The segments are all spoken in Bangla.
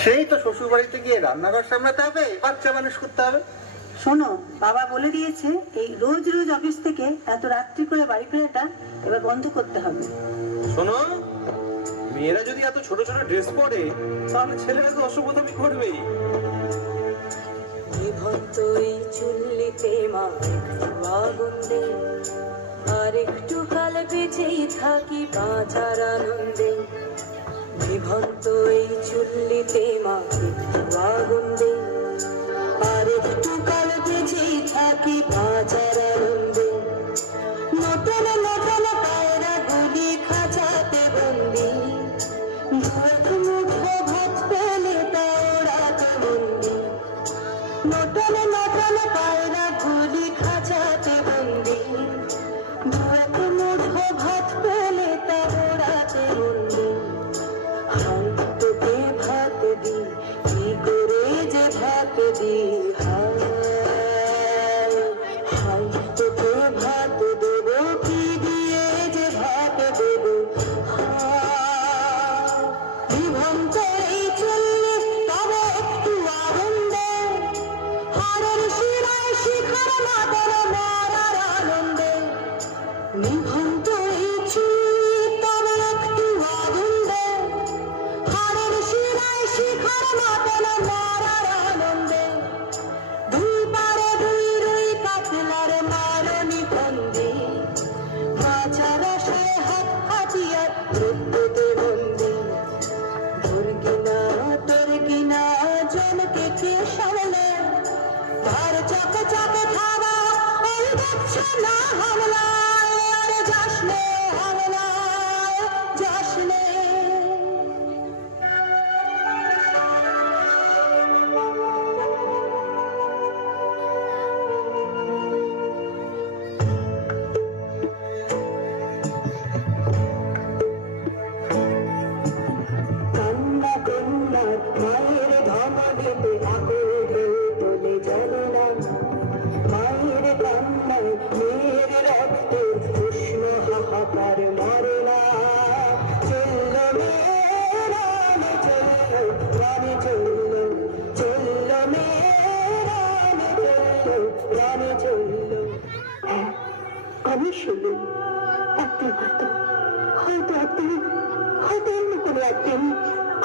সেই তো শ্বশুর বাড়িতে গিয়ে রান্নাঘর সামলাতে হবে, বাচ্চা মানুষ করতে হবে। শোনো, বাবা বলে দিয়েছে এই রোজ রোজ অফিস থেকে এত রাত্রি করে বাড়ি ফেরাটা এবার বন্ধ করতে হবে। শোনো, মেয়েরা যদি এত ছোট ছোট ড্রেস পরে তাহলে ছেলেরা তো অসভ্যতামি করবেই। নিভন্তই চুল্লিতে মা আগুন দে, আর একটু কাল বেঁচেই থাকি বাঁচার আনন্দে। নিভন্তই চুল্লিতে মা আগুন দে, আর একটু কাল বেঁচেই থাকি বাঁচার আনন্দে। নতুন নতুন পায়রা গুলি খাঁচাতে বন্দি, দুয়েক মুঠো ভাত পেলে তা ওড়াতে বন্দি। নতুন নতুন পায়রা গুলি খাঁচাতে বন্দি, দুয়েক মুঠো ভাত পেলে তা ওড়াতে বন্দি। হাই তোকে ভাত দি, কি করে যে ভাত দি, হাই হাই তোকে ভাত দেবো, কি দিয়ে যে ভাত দেবো, হাই। নিভন্ত এই চল্লিশ তবে একটু আগুন দে, হাড়ের শিরায় শিখার মাতার মারার আনন্দে। নিভন্ত এই চুল্লিশ তবে একটু আগুন দে, হাড়ের শিরায় শিখার মাতার মারার আনন্দে। দুই পারে দুই রুই কাতলার মারনি ফন্দি, বাঁচার আশায় হাত হাতিয়ার মৃত্যুতে বন্দি। তোর কিনা জনকে কে সামলে, তার চাপে চাপে থাবা ওই দেখছে না হামলায়, আর যাস নে হামলায়, যাস নে। কান্না কন্যা মায়ের ধমনীতে আকুল ঢেউ তোলে জননা, মায়ের কান্নায় মেয়ের রক্তে উষ্ণ হাহাকার মরে না। চলল মেয়ে রানে চলল, রানে চলল, চলল মেয়ে রানে চলল, রানে চলল। হ্যাঁ, আমি শুনলাম একদিন হয়তো অন্য কোনো একদিন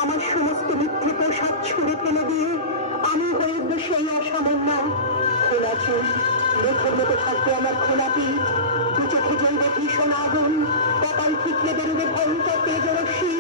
আমার সমস্ত মিথ্যে প্রসাদ ছুঁড়ে ফেলে দিয়ে আমি হয়ে উঠবো সেই অসামান্য। খোলা চুল, রেখের মতো থাকবে আমার খোলা পিঠ, দু চোখে জ্বলবে ভীষণ আগুন, কপাল ঠিকরে বেরোবে ভয়ঙ্কর তেজরশ্মি।